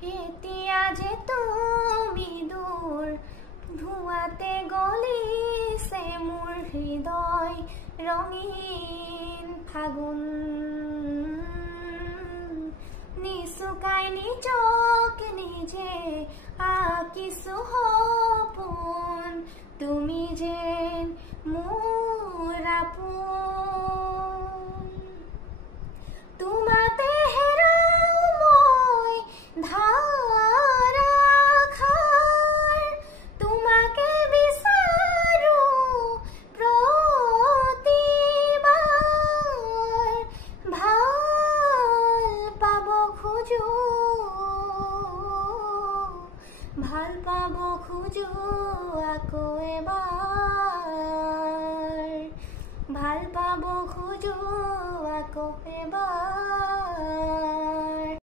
এতিয়া যে তুমি দূৰ ধুৱাতে গলিছে মোৰ হৃদয় ৰঙীন ফাগুন নিচুকাই নিজক নিজে আঁকিছো সপোন তুমি যেন মোৰ আপোন তোমাতে হেৰাও মই ধাৰাখাৰ তোমাকে বিচাৰো প্ৰতিবাৰ ভাল পাব খোজো আকৌ এবাৰ ভাল পাব খোজো